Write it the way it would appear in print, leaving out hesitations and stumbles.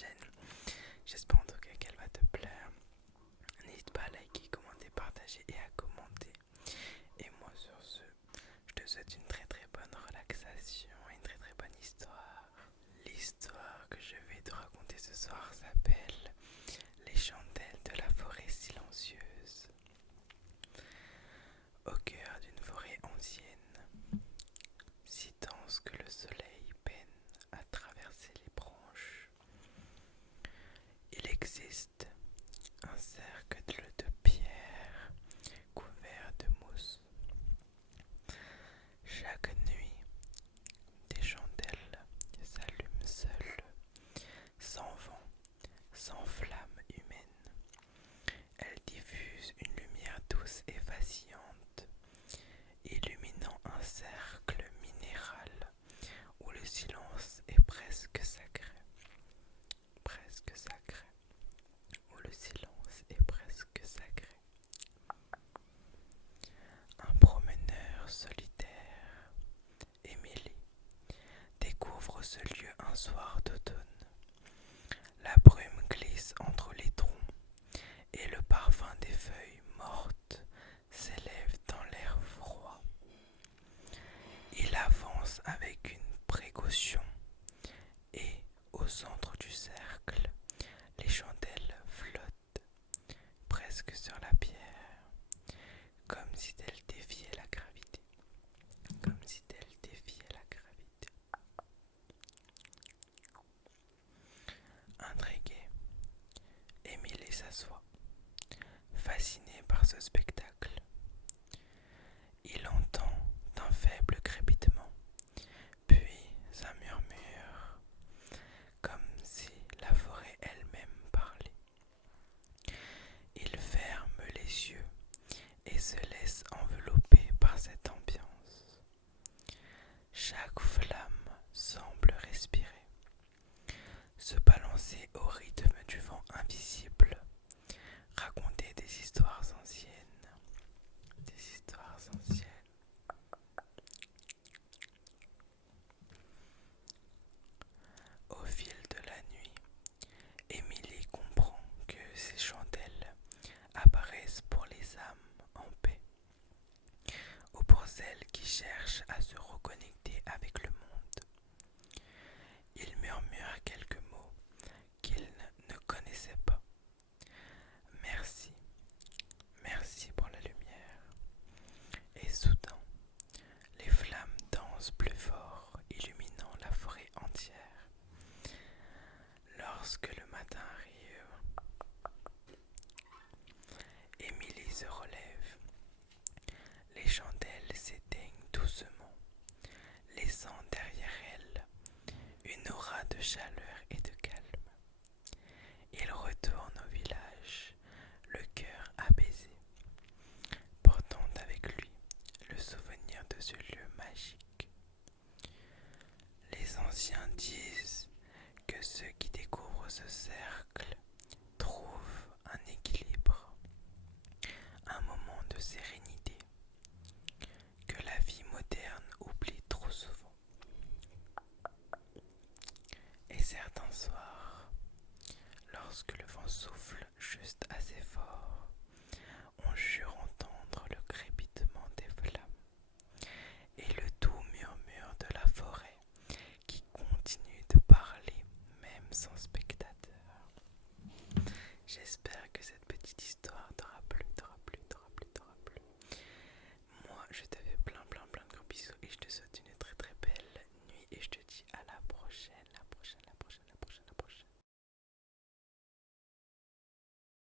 chaîne. J'espère en tout cas qu'elle va te plaire. N'hésite pas à liker, commenter, partager et à commenter. Et moi sur ce, je te souhaite une très très bonne relaxation et une très très bonne histoire. L'histoire que je vais te raconter ce soir s'appelle Les chandelles de la forêt silencieuse. Au cœur d'une forêt ancienne, si dense que le soleil peine à traverser les branches, il existe un cercle de pierre couvert de mousse. Chaque nuit, des chandelles s'allument seules, sans vent, sans flamme humaine. Elles diffusent une lumière douce et vacillante, illuminant un cercle minéral où le silence est presque sacré. Presque sacré. Où le silence est presque sacré. Un promeneur solitaire, Émilie, découvre ce lieu un soir d'automne. La brume glisse entre les troncs et le parfum des feuilles mortes s'élève dans l'air froid. Il avance avec une précaution et, au centre du cercle, les chandelles flottent presque sur la pierre, comme si elles défiaient la gravité. Comme si elles défiaient la gravité. Intriguée, Émilie s'assoit, fascinée par ce spectacle. Il entend un faible crépitement, puis un murmure, comme si la forêt elle-même parlait. Il ferme les yeux et se laisse envelopper par cette ambiance. Chaque flamme semble respirer, se balancer au rythme du vent invisible, raconter des histoires anciennes. Des histoires anciennes. Au fil de la nuit, Émilie comprend que ces chandelles apparaissent pour les âmes en paix, ou pour celles qui cherchent à se reconnecter avec le monde. Il murmure quelques mots qu'il ne connaissait pas. Merci, merci pour la lumière. Et soudain, les flammes dansent plus fort, illuminant la forêt entière. Lorsque le matin arrive, Émilie se relève. Les chandelles s'éteignent doucement, laissant derrière elles une aura de chaleur et de calme. Il retourne au village, le cœur apaisé, portant avec lui le souvenir de ce lieu magique. Les anciens disent que ceux qui découvrent ce cercle trouvent un équilibre, un moment de sérénité que la vie moderne oublie trop souvent. Et certains soirs, lorsque le vent souffle juste assez fort, on jure entendre le crépitement des flammes et le doux murmure de la forêt qui continue de parler même sans spectacle.